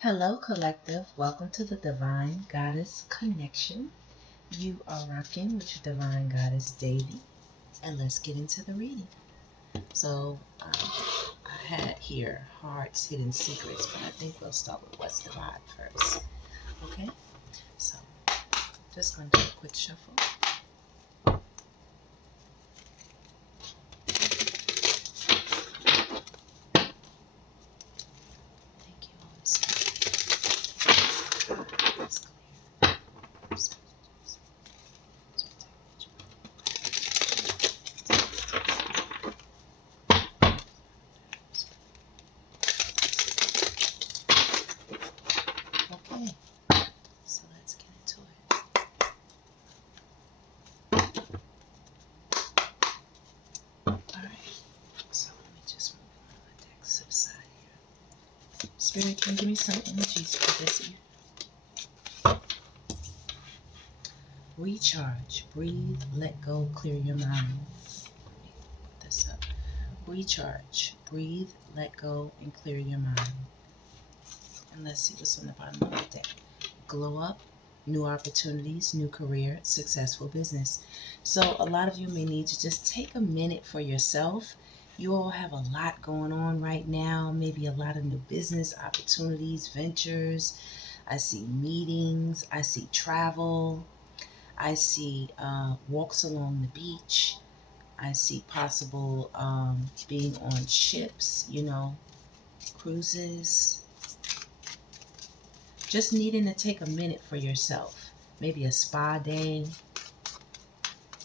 Hello, collective. Welcome to the Divine Goddess Connection. You are rocking with your Divine Goddess, Davy, and let's get into the reading. So, I had here Hearts, Hidden Secrets, but I think we'll start with What's the Vibe first. Okay? So, just going to do a quick shuffle. Thank you, Holy Spirit. It's clear. Okay, so let's get into it. Alright, so let me just move my deck to the side here. Spirit, can you give me some energies for this year? Recharge, breathe, let go, clear your mind. Let me put this up. Recharge, breathe, let go, and clear your mind. And let's see what's on the bottom of the deck. Glow up, new opportunities, new career, successful business. So a lot of you may need to just take a minute for yourself. You all have a lot going on right now, maybe a lot of new business opportunities, ventures. I see meetings, I see travel. I see walks along the beach. I see possible being on ships, cruises. Just needing to take a minute for yourself. Maybe a spa day.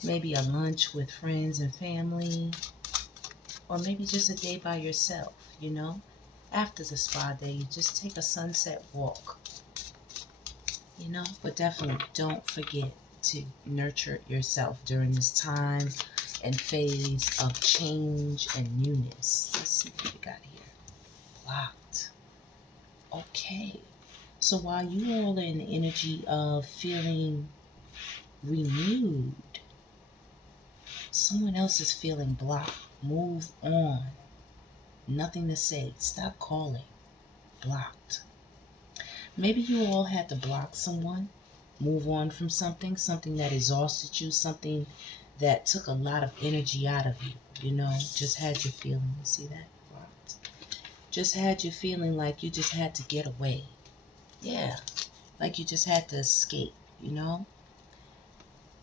Maybe a lunch with friends and family. Or maybe just a day by yourself. After the spa day, you just take a sunset walk. But definitely don't forget to nurture yourself during this time and phase of change and newness. Let's see what we got here. Blocked. Okay. So while you all are in the energy of feeling renewed, someone else is feeling blocked. Move on. Nothing to say. Stop calling. Blocked. Maybe you all had to block someone, move on from something that exhausted you, something that took a lot of energy out of you, just had you feeling, you see that? Blocked. Just had you feeling like you just had to get away. Yeah, like you just had to escape.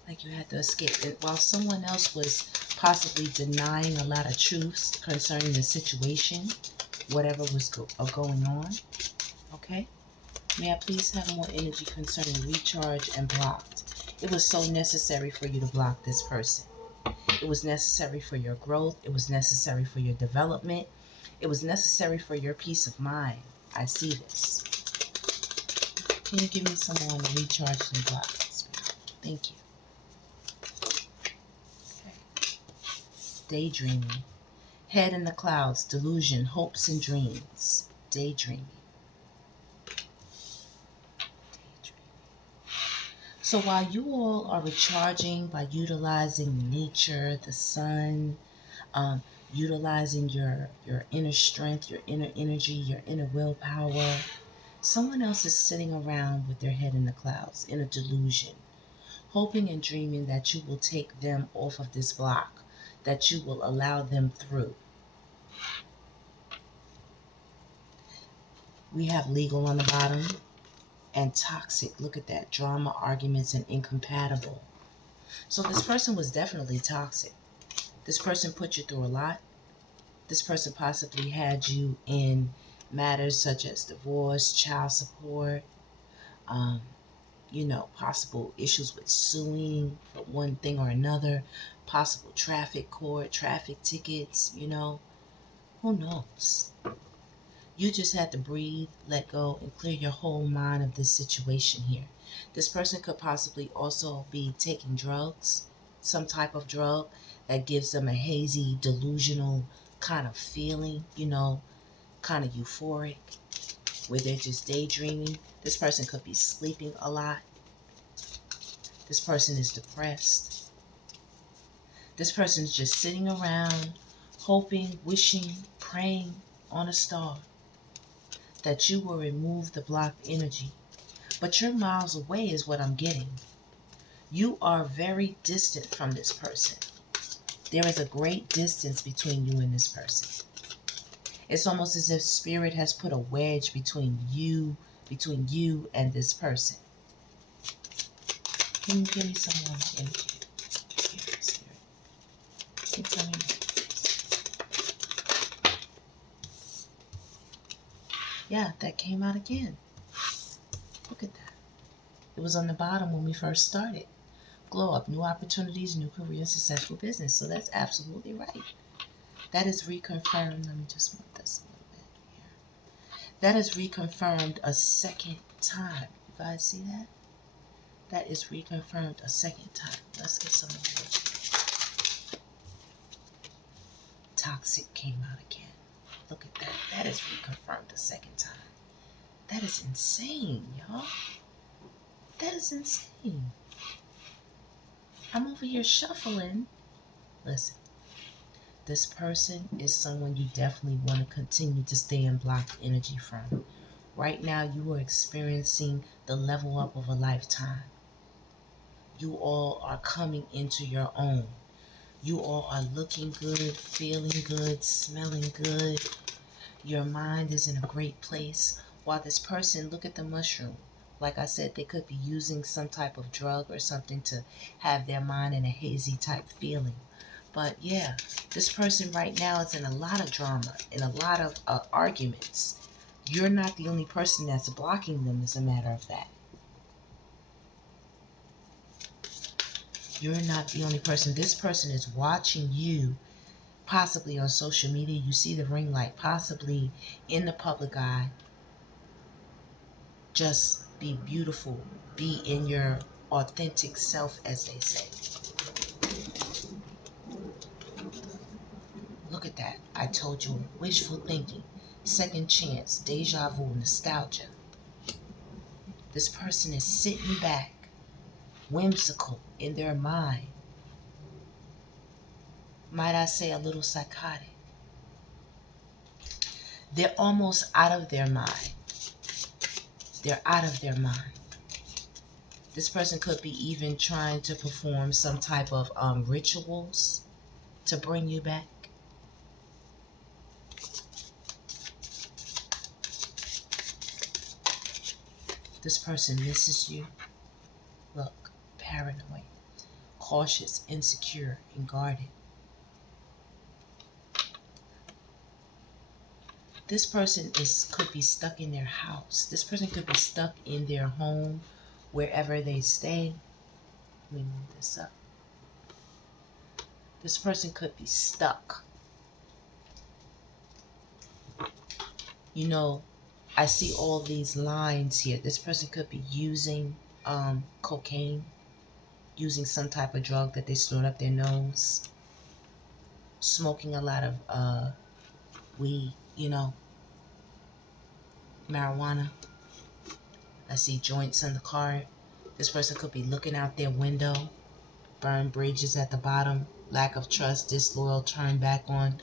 Like you had to escape. And while someone else was possibly denying a lot of truths concerning the situation, whatever was going on, okay? May I please have more energy concerning recharge and blocked? It was so necessary for you to block this person. It was necessary for your growth. It was necessary for your development. It was necessary for your peace of mind. I see this. Can you give me some more on the recharge and blocked? Thank you. Okay. Daydreaming. Head in the clouds. Delusion. Hopes and dreams. Daydreaming. So while you all are recharging by utilizing nature, the sun, utilizing your inner strength, your inner energy, your inner willpower, someone else is sitting around with their head in the clouds in a delusion, hoping and dreaming that you will take them off of this block, that you will allow them through. We have legal on the bottom and toxic. Look at that. Drama, arguments, and incompatible. So this person was definitely toxic. This person put you through a lot. This person possibly had you in matters such as divorce, child support, possible issues with suing for one thing or another, possible traffic court, traffic tickets, who knows? You just had to breathe, let go, and clear your whole mind of this situation here. This person could possibly also be taking drugs, some type of drug that gives them a hazy, delusional kind of feeling, kind of euphoric, where they're just daydreaming. This person could be sleeping a lot. This person is depressed. This person is just sitting around, hoping, wishing, praying on a star. that you will remove the blocked energy. But you're miles away is what I'm getting. You are very distant from this person. There is a great distance between you and this person. It's almost as if Spirit has put a wedge between you and this person. Can you give me some more energy? Spirit. Can you tell me more? Yeah, that came out again. Look at that. It was on the bottom when we first started. Glow up, new opportunities, new career, successful business. So that's absolutely right. That is reconfirmed. Let me just move this a little bit here. That is reconfirmed a second time. You guys see that? That is reconfirmed a second time. Let's get some more. Toxic came out again. Look at that. That is reconfirmed a second time. That is insane, y'all. That is insane. I'm over here shuffling. Listen, this person is someone you definitely want to continue to stay in blocked energy from. Right now, you are experiencing the level up of a lifetime. You all are coming into your own. You all are looking good, feeling good, smelling good. Your mind is in a great place. While this person, look at the mushroom. Like I said, they could be using some type of drug or something to have their mind in a hazy type feeling. But yeah, this person right now is in a lot of drama, in a lot of arguments. You're not the only person that's blocking them, as a matter of fact. You're not the only person. This person is watching you, possibly on social media. You see the ring light, possibly in the public eye. Just be beautiful. Be in your authentic self, as they say. Look at that. I told you, wishful thinking, second chance, deja vu, nostalgia. This person is sitting back, whimsical in their mind. Might I say a little psychotic? They're almost out of their mind. They're out of their mind. This person could be even trying to perform some type of rituals to bring you back. This person misses you. Look, paranoid, cautious, insecure, and guarded. This person could be stuck in their house. This person could be stuck in their home, wherever they stay. Let me move this up. This person could be stuck. You know, I see all these lines here. This person could be using cocaine, using some type of drug that they snort up their nose, smoking a lot of weed, marijuana. I see joints on the card. This person could be looking out their window, burned bridges at the bottom, lack of trust, disloyal, turned back on.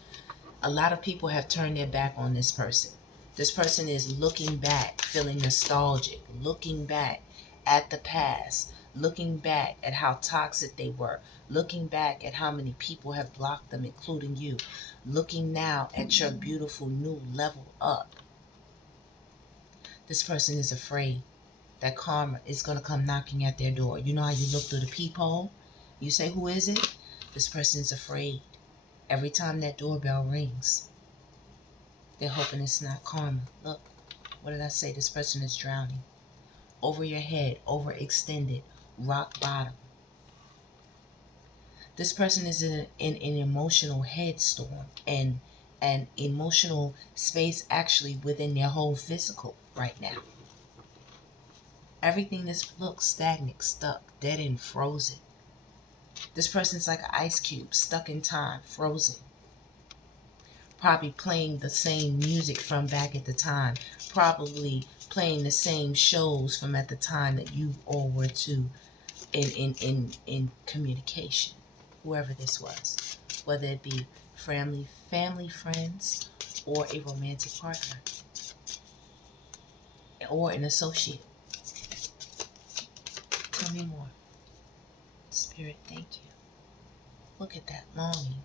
A lot of people have turned their back on this person. This person is looking back, feeling nostalgic, looking back at the past, looking back at how toxic they were, looking back at how many people have blocked them, including you, looking now at your beautiful new level up. This person is afraid that karma is going to come knocking at their door. You know how you look through the peephole? You say, who is it? This person is afraid. Every time that doorbell rings, they're hoping it's not karma. Look, what did I say? This person is drowning. Over your head, overextended, rock bottom. This person is in an emotional headstorm and an emotional space actually within their whole physical right now. Everything looks stagnant, stuck, dead and frozen. This person's like an ice cube, stuck in time, frozen. Probably playing the same music from back at the time. Probably playing the same shows from at the time that you all were in communication. Whoever this was. Whether it be family, friends, or a romantic partner. or an associate. Tell me more. Spirit, thank you. Look at that longing.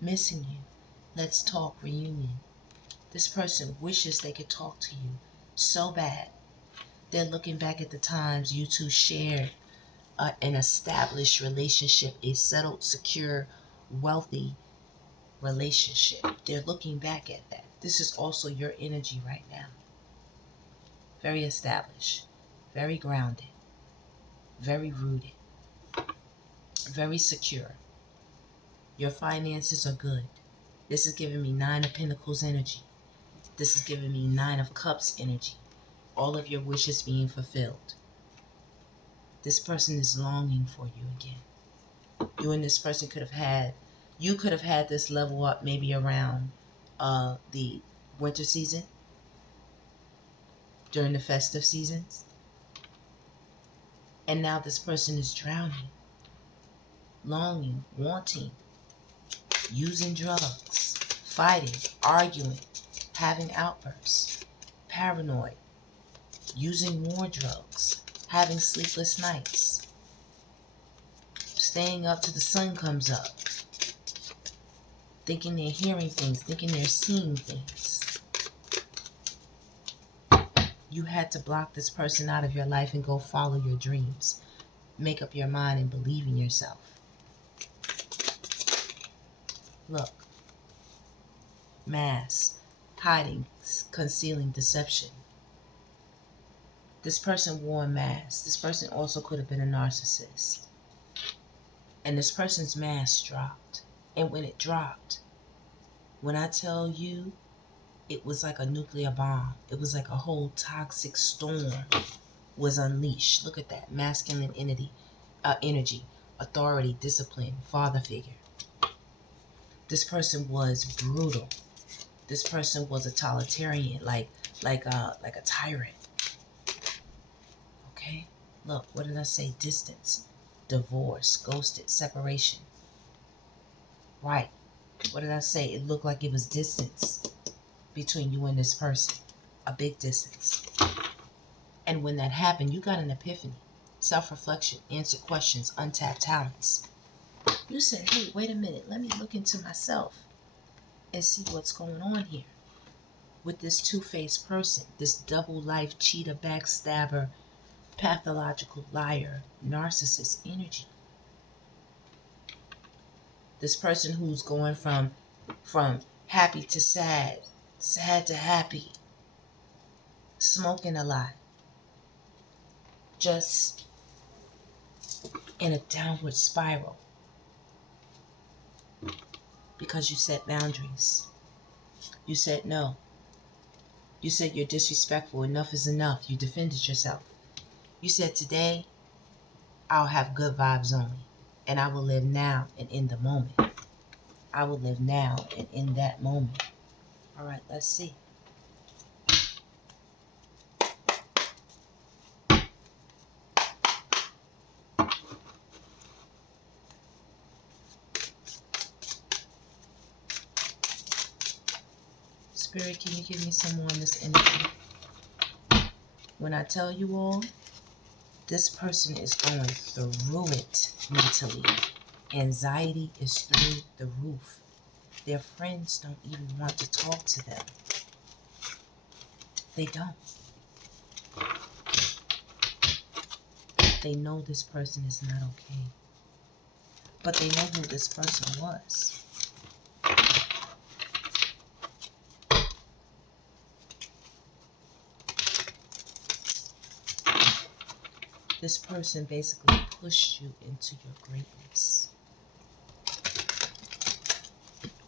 Missing you. Let's talk reunion. This person wishes they could talk to you so bad. They're looking back at the times you two shared an established relationship, a settled, secure, wealthy relationship. They're looking back at that. This is also your energy right now. Very established, very grounded, very rooted, very secure. Your finances are good. This is giving me 9 of Pentacles energy. This is giving me 9 of Cups energy. All of your wishes being fulfilled. This person is longing for you again. You and this person could have had this level up maybe around the winter season, during the festive seasons. And now this person is drowning, longing, wanting, using drugs, fighting, arguing, having outbursts, paranoid, using more drugs, having sleepless nights, staying up till the sun comes up, thinking they're hearing things, thinking they're seeing things. You had to block this person out of your life and go follow your dreams. Make up your mind and believe in yourself. Look. Mask, hiding, concealing, deception. This person wore a mask. This person also could have been a narcissist. And this person's mask dropped. And when it dropped, when I tell you, it was like a nuclear bomb. It was like a whole toxic storm was unleashed. Look at that. Masculine energy, authority, discipline, father figure. This person was brutal. This person was a totalitarian, like a tyrant. Okay? Look, what did I say? Distance, divorce, ghosted, separation. Right. What did I say? It looked like it was distance between you and this person. A big distance. And when that happened, you got an epiphany. Self-reflection, answered questions, untapped talents. You said, hey, wait a minute. Let me look into myself and see what's going on here. With this two-faced person, this double life cheater, backstabber, pathological liar, narcissist energy. This person who's going from happy to sad, sad to happy, smoking a lot, just in a downward spiral because you set boundaries. You said no. You said you're disrespectful. Enough is enough. You defended yourself. You said today I'll have good vibes only, and I will live now and in the moment. I will live now and in that moment. All right, let's see. Spirit, can you give me some more on this energy? When I tell you all, this person is going through it mentally. Anxiety is through the roof. Their friends don't even want to talk to them. They don't. They know this person is not okay. But they know who this person was. This person basically pushed you into your greatness.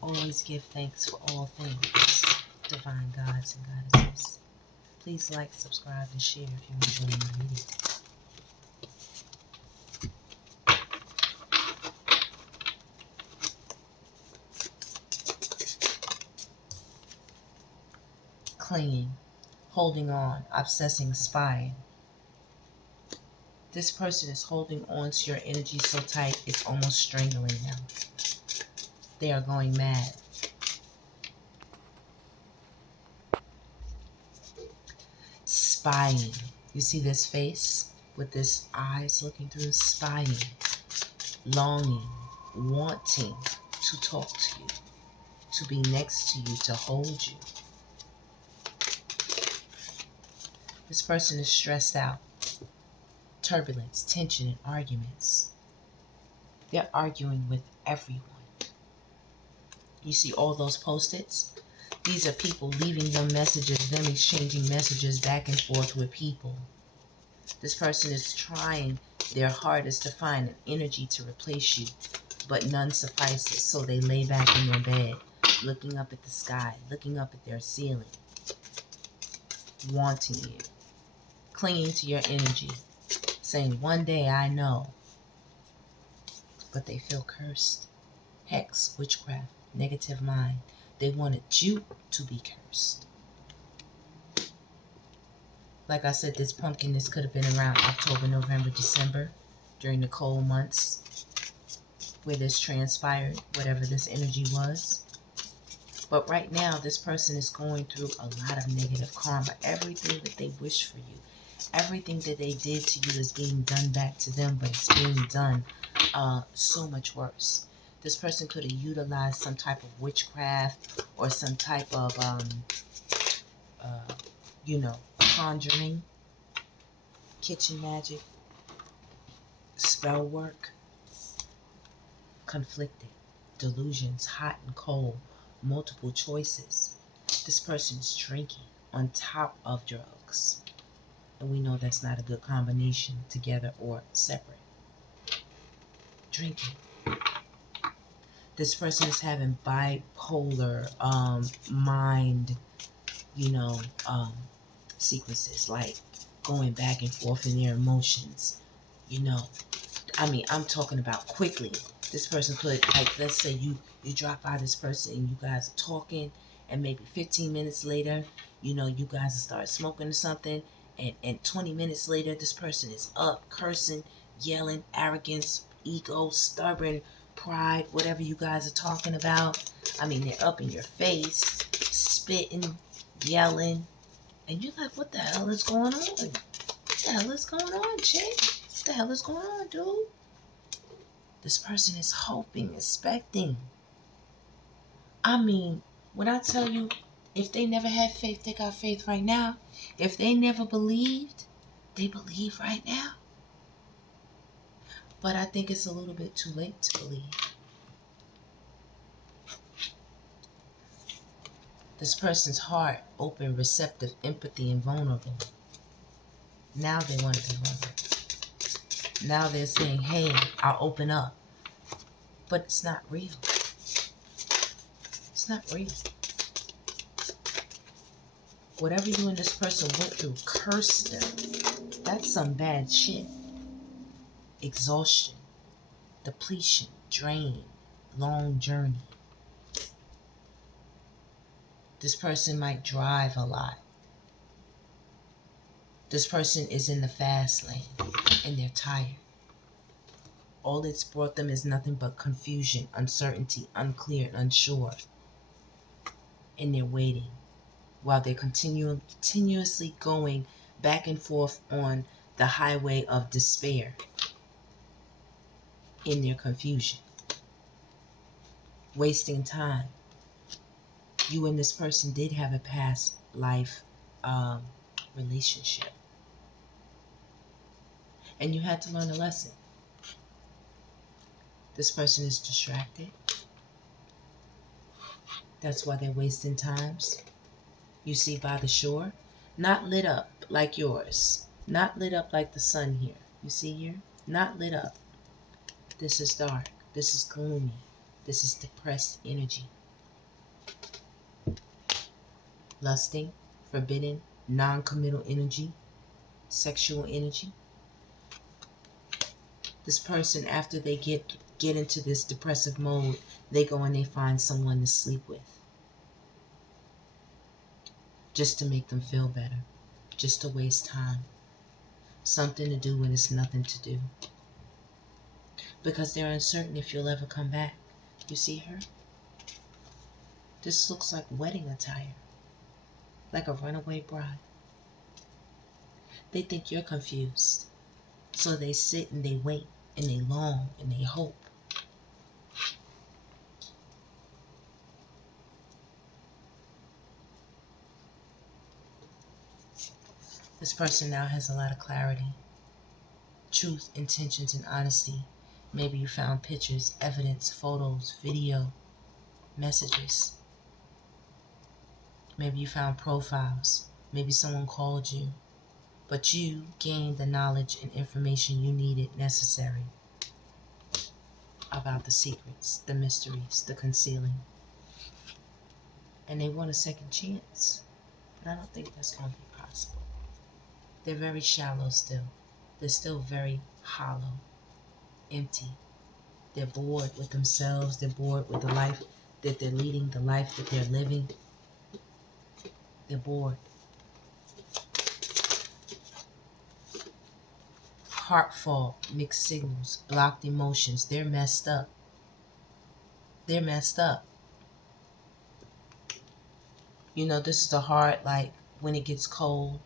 Always give thanks for all things, divine gods and goddesses. Please like, subscribe, and share if you're enjoying the video. Clinging, holding on, obsessing, spying. This person is holding on to your energy so tight it's almost strangling them. They are going mad. spying. You see this face with this eyes looking through, spying, longing, wanting to talk to you, to be next to you, to hold you. This person is stressed out. Turbulence, tension, and arguments. They're arguing with everyone. You see all those post-its? These are people leaving them messages, them exchanging messages back and forth with people. This person is trying their hardest to find an energy to replace you, but none suffices, so they lay back in their bed, looking up at the sky, looking up at their ceiling, wanting you, clinging to your energy, saying, one day I know, but they feel cursed. Hex, witchcraft, negative mind. They wanted you to be cursed. Like I said, this pumpkin, this could have been around October, November, December, during the cold months where this transpired, whatever this energy was. But right now, this person is going through a lot of negative karma. Everything that they wish for you, everything that they did to you is being done back to them, but it's being done so much worse. This person could have utilized some type of witchcraft or some type of, conjuring, kitchen magic, spell work, conflicted, delusions, hot and cold, multiple choices. This person is drinking on top of drugs. And we know that's not a good combination, together or separate. Drinking. This person is having bipolar mind, sequences, like going back and forth in their emotions. I'm talking about quickly. This person could, like, let's say you drop by this person and you guys are talking, and maybe 15 minutes later, you guys start smoking or something, and 20 minutes later, this person is up, cursing, yelling, arrogance, ego, stubborn, pride, whatever you guys are talking about. They're up in your face, spitting, yelling, and you're like, what the hell is going on? What the hell is going on, chick? What the hell is going on, dude? This person is hoping, expecting. When I tell you, if they never had faith, they got faith right now. If they never believed, they believe right now. But I think it's a little bit too late to believe. This person's heart, open, receptive, empathy, and vulnerable. Now they want to be vulnerable. Now they're saying, hey, I'll open up. But it's not real. It's not real. Whatever you and this person went through, curse them. That's some bad shit. Exhaustion, depletion, drain, long journey. This person might drive a lot. This person is in the fast lane and they're tired. All it's brought them is nothing but confusion, uncertainty, unclear, and unsure. And they're waiting while they're continuously going back and forth on the highway of despair in their confusion. Wasting time. You and this person did have a past life relationship. And you had to learn a lesson. This person is distracted. That's why they're wasting times. You see by the shore, not lit up like yours. Not lit up like the sun here. You see here? Not lit up. This is dark. This is gloomy. This is depressed energy. Lusting, forbidden, non-committal energy, sexual energy. This person, after they get into this depressive mode, they go and they find someone to sleep with. Just to make them feel better. Just to waste time. Something to do when it's nothing to do. Because they're uncertain if you'll ever come back. You see her? This looks like wedding attire. Like a runaway bride. They think you're confused. So they sit and they wait and they long and they hope. This person now has a lot of clarity, truth, intentions, and honesty. Maybe you found pictures, evidence, photos, video, messages. Maybe you found profiles. Maybe someone called you. But you gained the knowledge and information you needed necessary about the secrets, the mysteries, the concealing. And they want a second chance. But I don't think that's going to be possible. They're very shallow still. They're still very hollow, empty. They're bored with themselves. They're bored with the life that they're leading, the life that they're living. They're bored. Heart fog, mixed signals, blocked emotions. They're messed up. They're messed up. You know, this is the heart like when it gets cold,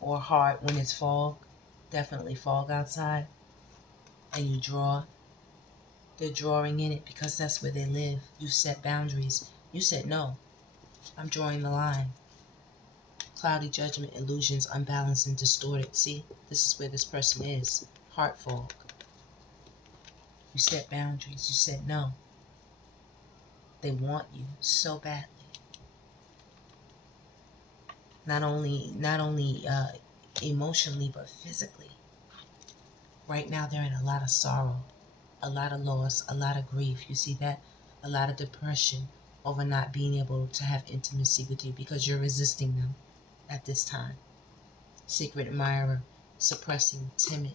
or hard when it's fog. Definitely fog outside. And you draw. They're drawing in it because that's where they live. You set boundaries. You said, no, I'm drawing the line. Cloudy judgment, illusions, unbalanced and distorted. See, this is where this person is. Heart fog. You set boundaries. You said no. They want you so badly. Not only emotionally, but physically. Right now, they're in a lot of sorrow, a lot of loss, a lot of grief. You see that? A lot of depression over not being able to have intimacy with you because you're resisting them at this time. Secret admirer, suppressing, timid.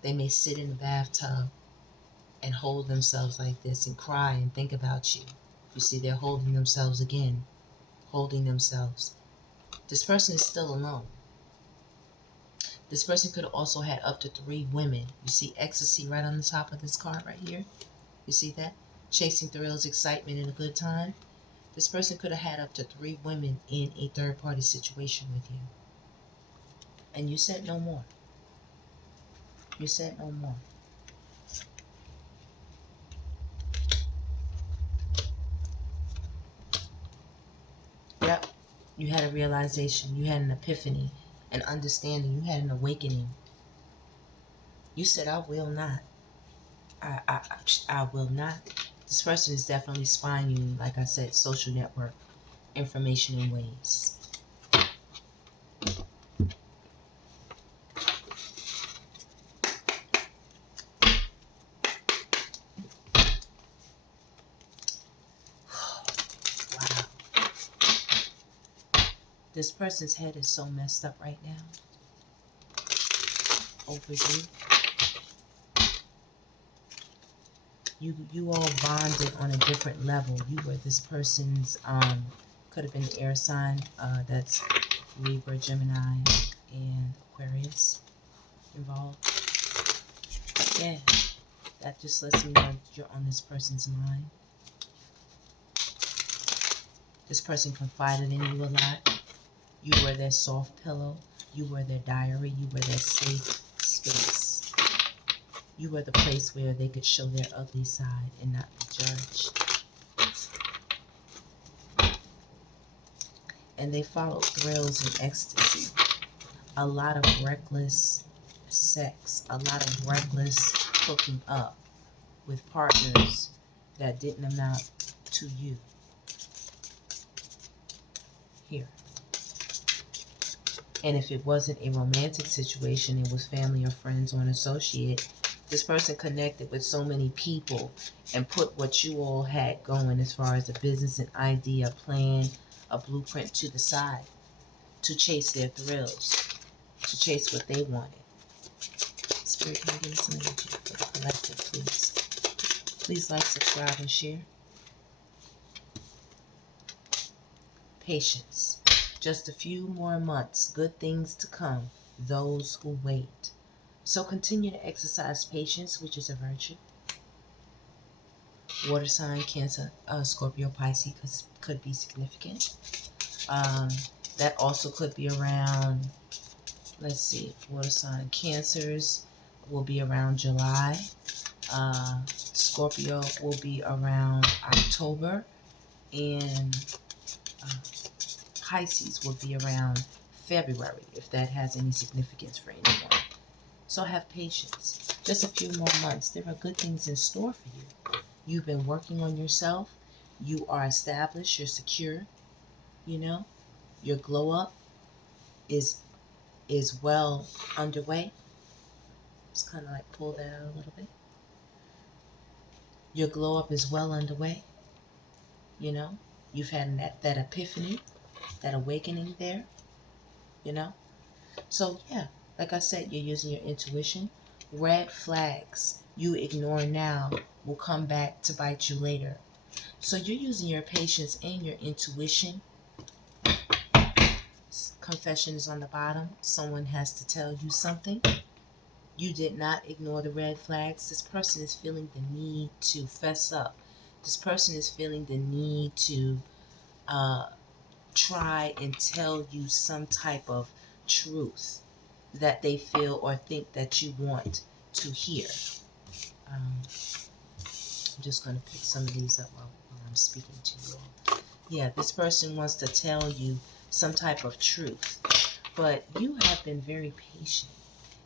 They may sit in the bathtub and hold themselves like this and cry and think about you. You see, they're holding themselves again, holding themselves. This person is still alone. This person could have also had up to 3 women. You see ecstasy right on the top of this card right here? You see that? Chasing thrills, excitement, and a good time. This person could have had up to 3 women in a third-party situation with you. And you said no more. You said no more. Yep. You had a realization. You had an epiphany, an understanding. You had an awakening. You said, I will not. I will not. This person is definitely spying you, like I said, social network, information in ways. Wow. This person's head is so messed up right now. Over you. You all bonded on a different level. You were this person's, could have been the air sign, that's Libra, Gemini, and Aquarius involved. Yeah, that just lets me know that you're on this person's mind. This person confided in you a lot. You were their soft pillow. You were their diary. You were their safe space. You were the place where they could show their ugly side and not be judged. And they followed thrills and ecstasy. A lot of reckless sex. A lot of reckless hooking up with partners that didn't amount to you. Here. And if it wasn't a romantic situation, it was family or friends or an associate. This person connected with so many people and put what you all had going as far as a business, an idea, a plan, a blueprint to the side to chase their thrills, to chase what they wanted. Spirit, can you give me some energy for the collective, please? Please like, subscribe, and share. Patience. Just a few more months. Good things to come. Those who wait. So continue to exercise patience, which is a virtue. Water sign, Cancer, Scorpio, Pisces could be significant. That also could be around Let's see, water sign Cancers will be around July. Scorpio will be around October, and uh, Pisces will be around February, if that has any significance for anyone. So have patience. Just a few more months. There are good things in store for you. You've been working on yourself. You are established. You're secure. You know, your glow up is well underway. Just kind of like pull that out a little bit. Your glow up is well underway. You know, you've had that epiphany, that awakening there. You know, so yeah, like I said, you're using your intuition. Red flags you ignore now will come back to bite you later. So you're using your patience and your intuition. Confession is on the bottom. Someone has to tell you something. You did not ignore the red flags. This person is feeling the need to fess up. This person is feeling the need to try and tell you some type of truth that they feel or think that you want to hear. I'm just going to pick some of these up while I'm speaking to you all. Yeah, this person wants to tell you some type of truth, but you have been very patient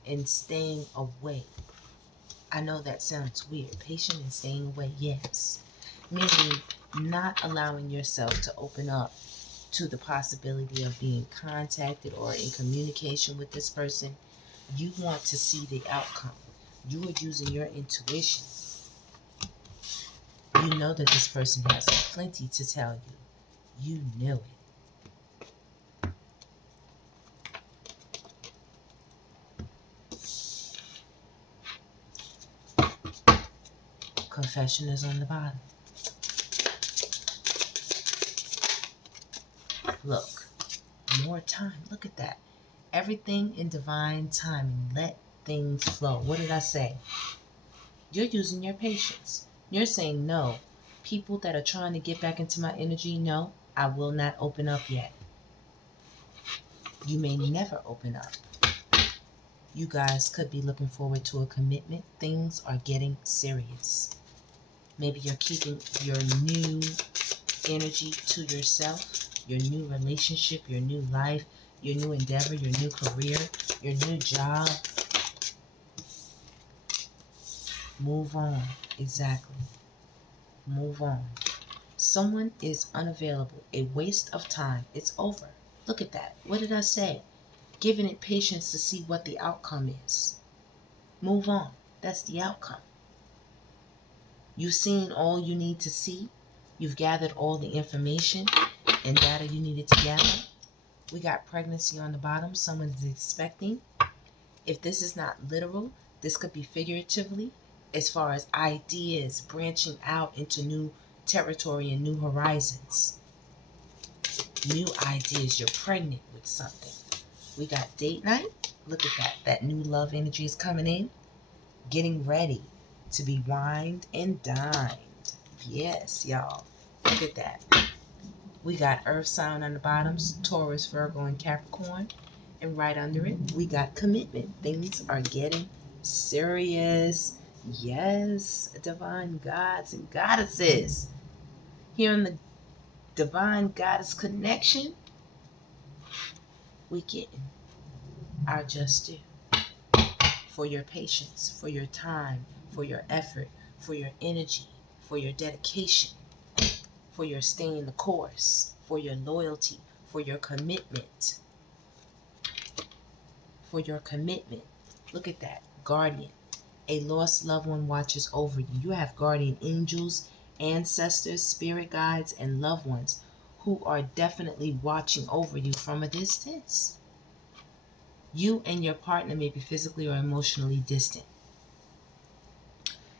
in staying away. I know that sounds weird. Patient in staying away, yes. Meaning not allowing yourself to open up to the possibility of being contacted or in communication with this person. You want to see the outcome. You are using your intuition. You know that this person has plenty to tell you. You know it. Confession is on the bottom. Look, more time. Look at that. Everything in divine timing. Let things flow. What did I say? You're using your patience. You're saying no. People that are trying to get back into my energy, no, I will not open up yet. You may never open up. You guys could be looking forward to a commitment. Things are getting serious. Maybe you're keeping your new energy to yourself, your new relationship, your new life, your new endeavor, your new career, your new job. Move on. Exactly. Move on. Someone is unavailable. A waste of time. It's over. Look at that. What did I say? Giving it patience to see what the outcome is. Move on. That's the outcome. You've seen all you need to see. You've gathered all the information and data you needed to gather. We got pregnancy on the bottom. Someone is expecting. If this is not literal, this could be figuratively, as far as ideas branching out into new territory and new horizons. New ideas. You're pregnant with something. We got date night. Look at that. That new love energy is coming in. Getting ready to be wined and dined. Yes, y'all. Look at that. We got earth sign on the bottoms, Taurus, Virgo, and Capricorn. And right under it, we got commitment. Things are getting serious. Yes, divine gods and goddesses. Here in the divine goddess connection, we getting our just due. For your patience, for your time, for your effort, for your energy, for your dedication, for your staying the course, for your loyalty, for your commitment. For your commitment. Look at that. Guardian. A lost loved one watches over you. You have guardian angels, ancestors, spirit guides, and loved ones who are definitely watching over you from a distance. You and your partner may be physically or emotionally distant.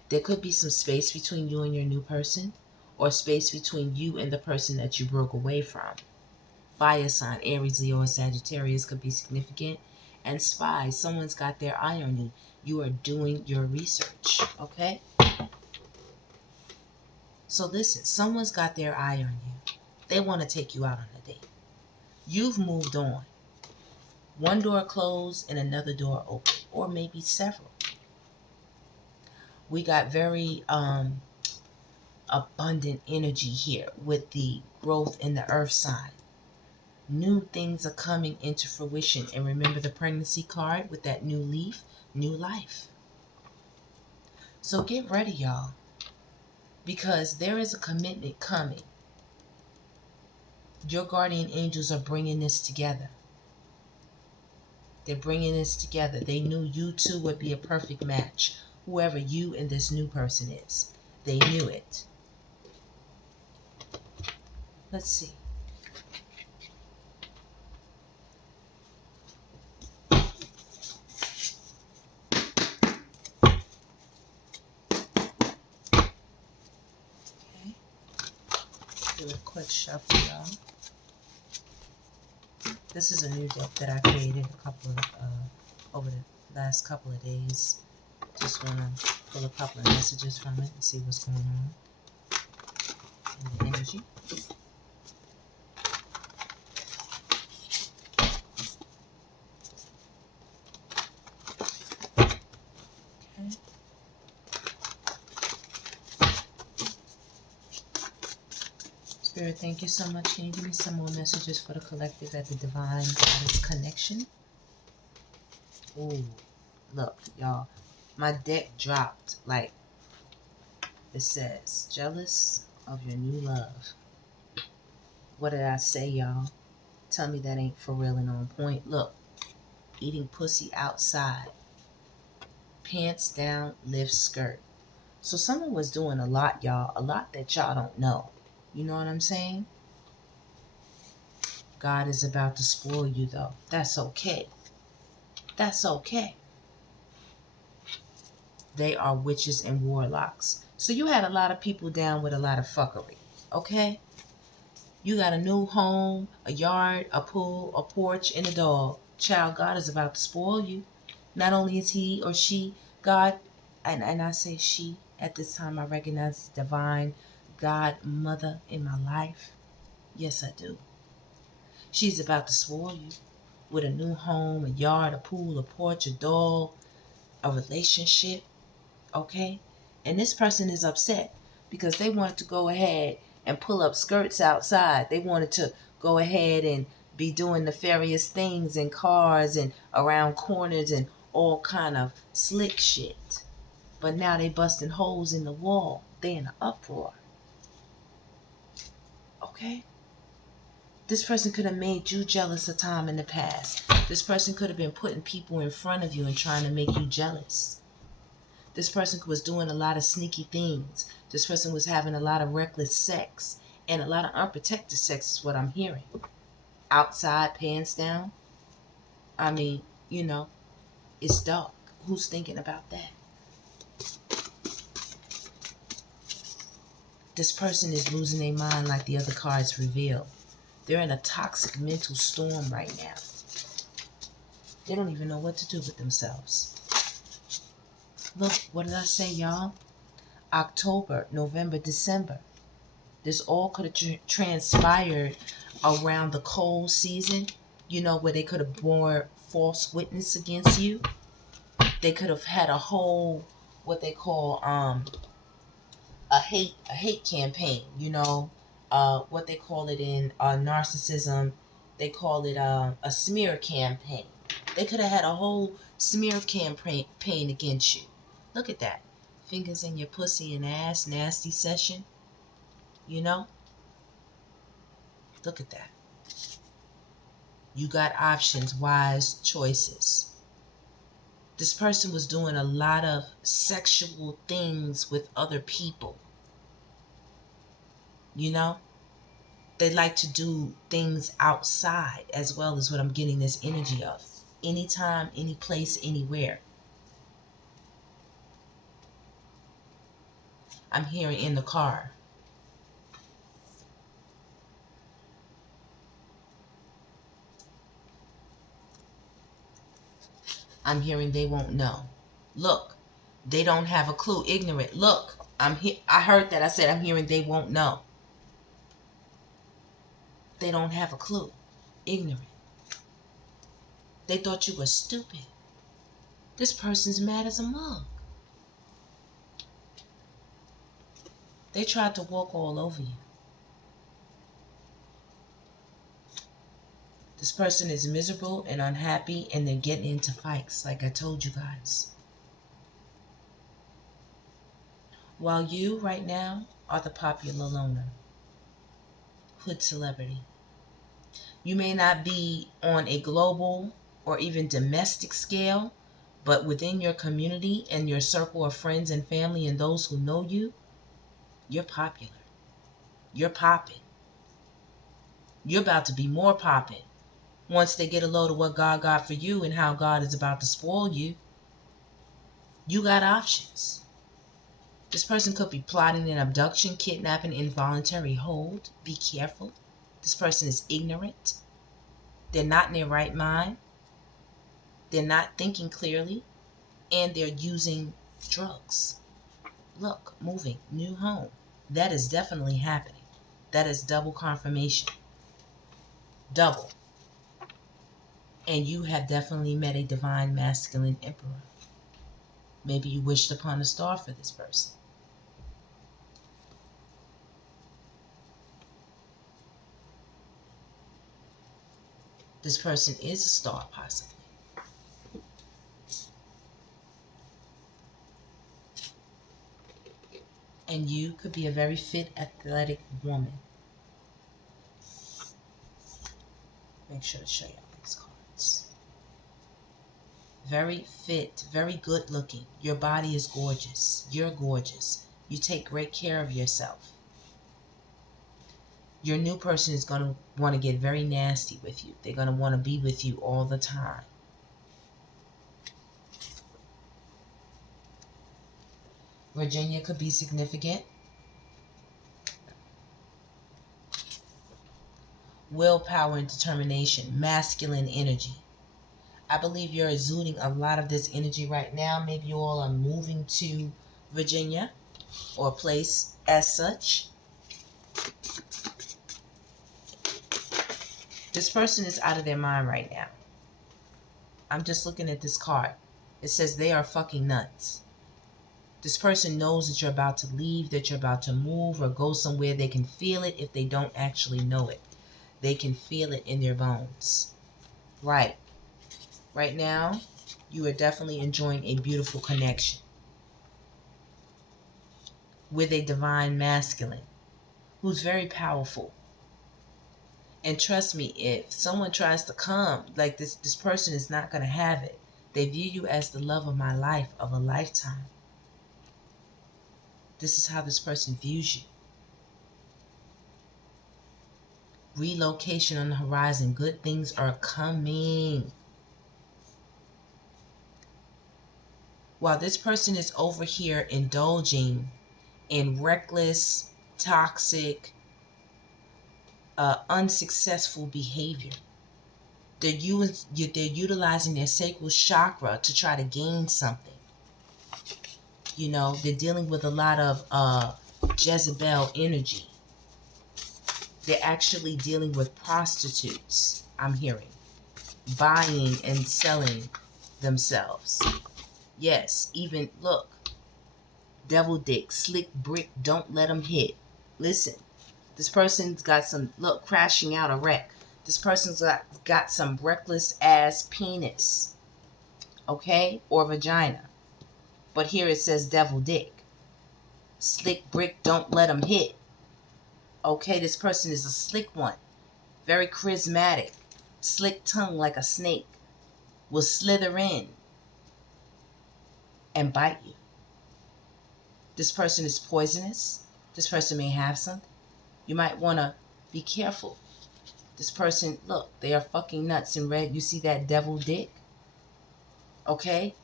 There could be some space between you and your new person, or space between you and the person that you broke away from. Fire sign, Aries, Leo, or Sagittarius could be significant. And spies, someone's got their eye on you. You are doing your research, okay? So listen, someone's got their eye on you. They want to take you out on a date. You've moved on. One door closed and another door open, or maybe several. We got very abundant energy here with the growth in the earth sign. New things are coming into fruition. And remember the pregnancy card with that new leaf, new life. So get ready, y'all, because there is a commitment coming. Your guardian angels are bringing this together. They're bringing this together. They knew you two would be a perfect match. Whoever you and this new person is. They knew it. Let's see. Okay. Do a quick shuffle, y'all. This is a new deck that I created over the last couple of days. Just want to pull a couple of messages from it and see what's going on in the energy. Okay. Spirit, thank you so much. Can you give me some more messages for the collective at the Divine Goddess Connection? Ooh, look, y'all. My deck dropped. Like, it says, jealous of your new love. What did I say, y'all? Tell me that ain't for real and on point. Look, eating pussy outside. Pants down, lift skirt. So someone was doing a lot, y'all. A lot that y'all don't know. You know what I'm saying? God is about to spoil you, though. That's okay. That's okay. They are witches and warlocks. So you had a lot of people down with a lot of fuckery. Okay? You got a new home, a yard, a pool, a porch, and a dog. Child, God is about to spoil you. Not only is he or she, God, and I say she, at this time I recognize divine godmother in my life. Yes, I do. She's about to spoil you with a new home, a yard, a pool, a porch, a dog, a relationship, okay? And this person is upset because they wanted to go ahead and pull up skirts outside. They wanted to go ahead and be doing nefarious things in cars and around corners and all kind of slick shit. But now they busting holes in the wall. They in an uproar. Okay? This person could have made you jealous a time in the past. This person could have been putting people in front of you and trying to make you jealous. This person was doing a lot of sneaky things. This person was having a lot of reckless sex. And a lot of unprotected sex is what I'm hearing. Outside, pants down. I mean, you know, it's dark. Who's thinking about that? This person is losing their mind like the other cards reveal. They're in a toxic mental storm right now. They don't even know what to do with themselves. Look, what did I say, y'all? October, November, December. This all could have transpired around the cold season, you know, where they could have bore false witness against you. They could have had a whole, what they call, a hate campaign, you know, what they call it in narcissism, they call it a smear campaign. They could have had a whole smear campaign against you. Look at that. Fingers in your pussy and ass, nasty session. You know? Look at that. You got options, wise choices. This person was doing a lot of sexual things with other people. You know? They like to do things outside as well, as what I'm getting this energy of. Anytime, any place, anywhere. I'm hearing in the car. I'm hearing they won't know. Look, they don't have a clue. Ignorant. Look, I heard that. I said I'm hearing they won't know. They don't have a clue. Ignorant. They thought you were stupid. This person's mad as a mug. They tried to walk all over you. This person is miserable and unhappy, and they're getting into fights, like I told you guys. While you, right now, are the popular loner, hood celebrity. You may not be on a global or even domestic scale, but within your community and your circle of friends and family and those who know you, you're popular. You're popping. You're about to be more popping. Once they get a load of what God got for you and how God is about to spoil you, you got options. This person could be plotting an abduction, kidnapping, involuntary hold. Be careful. This person is ignorant. They're not in their right mind. They're not thinking clearly. And they're using drugs. Look, moving, new home. That is definitely happening. That is double confirmation. Double. And you have definitely met a divine masculine emperor. Maybe you wished upon a star for this person. This person is a star, possibly. And you could be a very fit, athletic woman. Make sure to show you these cards. Very fit, very good looking. Your body is gorgeous. You're gorgeous. You take great care of yourself. Your new person is going to want to get very nasty with you. They're going to want to be with you all the time. Virginia could be significant. Willpower and determination, masculine energy. I believe you're exuding a lot of this energy right now. Maybe you all are moving to Virginia or a place as such. This person is out of their mind right now. I'm just looking at this card. It says they are fucking nuts. This person knows that you're about to leave, that you're about to move or go somewhere. They can feel it if they don't actually know it. They can feel it in their bones. Right. Right now, you are definitely enjoying a beautiful connection with a divine masculine who's very powerful. And trust me, if someone tries to come, like this person is not going to have it. They view you as the love of my life, of a lifetime. This is how this person views you. Relocation on the horizon. Good things are coming. While this person is over here indulging in reckless, toxic, unsuccessful behavior, they're utilizing their sacral chakra to try to gain something. You know, they're dealing with a lot of Jezebel energy. They're actually dealing with prostitutes, I'm hearing. Buying and selling themselves. Yes, even, look. Devil dick, slick brick, don't let them hit. Listen, this person's got some, look, crashing out a wreck. This person's got some reckless ass penis. Okay? Or vagina. But here it says devil dick. Slick brick, don't let them hit. Okay, this person is a slick one. Very charismatic. Slick tongue like a snake. Will slither in and bite you. This person is poisonous. This person may have something. You might want to be careful. This person, look, they are fucking nuts in red. You see that devil dick? Okay?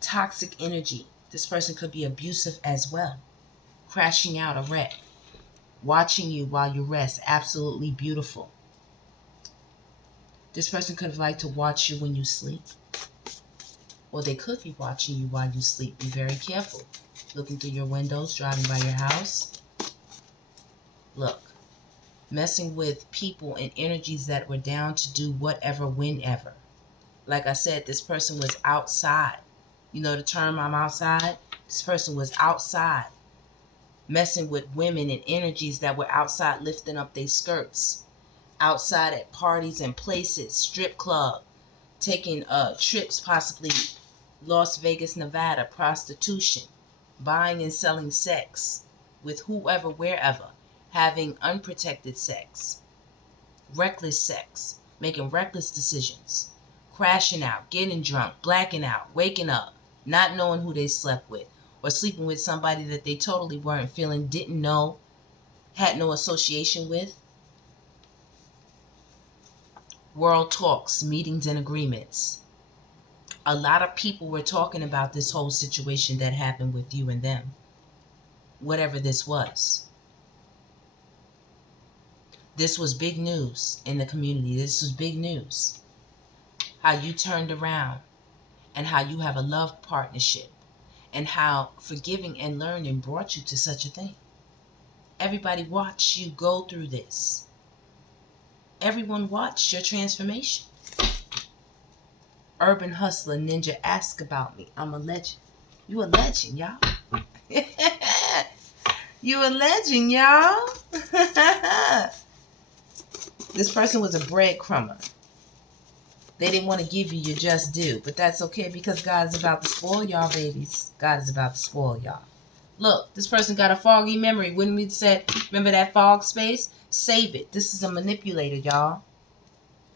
Toxic energy. This person could be abusive as well. Crashing out a wreck. Watching you while you rest. Absolutely beautiful. This person could like to watch you when you sleep. Or they could be watching you while you sleep. Be very careful. Looking through your windows, driving by your house. Look. Messing with people and energies that were down to do whatever, whenever. Like I said, this person was outside. You know the term, I'm outside? This person was outside, messing with women and energies that were outside, lifting up their skirts, outside at parties and places, strip club, taking trips, possibly Las Vegas, Nevada, prostitution, buying and selling sex with whoever, wherever, having unprotected sex, reckless sex, making reckless decisions, crashing out, getting drunk, blacking out, waking up, not knowing who they slept with, or sleeping with somebody that they totally weren't feeling, didn't know, had no association with. World talks, meetings, and agreements. A lot of people were talking about this whole situation that happened with you and them, whatever this was. This was big news in the community. This was big news. How you turned around and how you have a love partnership and how forgiving and learning brought you to such a thing. Everybody watched you go through this. Everyone watched your transformation. Urban Hustler Ninja, ask about me. I'm a legend. You a legend, y'all. You a legend, y'all. This person was a breadcrumber. They didn't want to give you your just due, but that's okay because God is about to spoil y'all, babies. God is about to spoil y'all. Look, this person got a foggy memory. When we said, remember that fog space? Save it. This is a manipulator, y'all.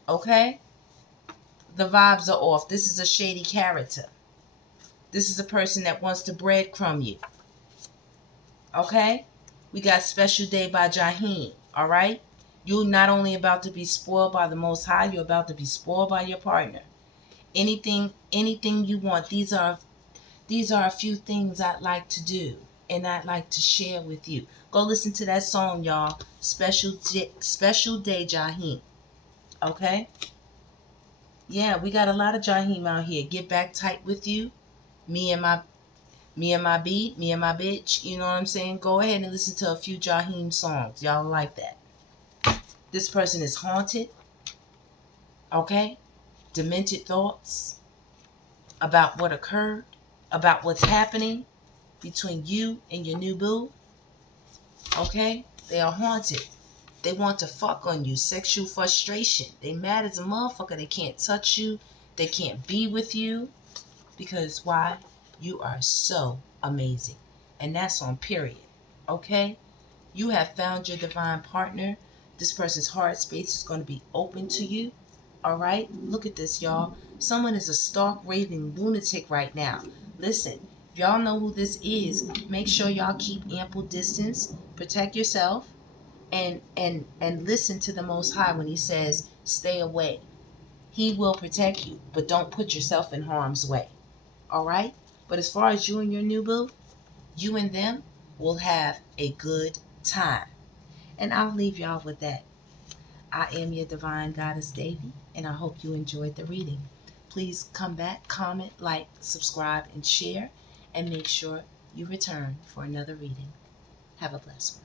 Okay? The vibes are off. This is a shady character. This is a person that wants to breadcrumb you. Okay? We got Special Day by Jaheim. Alright? You're not only about to be spoiled by the Most High, you're about to be spoiled by your partner. Anything you want. These are a few things I'd like to do and I'd like to share with you. Go listen to that song, y'all. Special Day Jaheim. Okay? Yeah, we got a lot of Jaheim out here. Get back tight with you. Me and my beat, me and my bitch. You know what I'm saying? Go ahead and listen to a few Jaheim songs. Y'all like that. This person is haunted. Okay? Demented thoughts about what occurred, about what's happening between you and your new boo. Okay? They are haunted. They want to fuck on you. Sexual frustration. They mad as a motherfucker. They can't touch you. They can't be with you. Because why? You are so amazing. And that's on period. Okay? You have found your divine partner. This person's heart space is going to be open to you. Alright? Look at this, y'all. Someone is a stark raving lunatic right now. Listen, if y'all know who this is, make sure y'all keep ample distance. Protect yourself. And listen to the Most High when he says, stay away. He will protect you, but don't put yourself in harm's way. Alright? But as far as you and your new boo, you and them will have a good time. And I'll leave y'all with that. I am your divine goddess, DEVI, and I hope you enjoyed the reading. Please come back, comment, like, subscribe, and share, and make sure you return for another reading. Have a blessed one.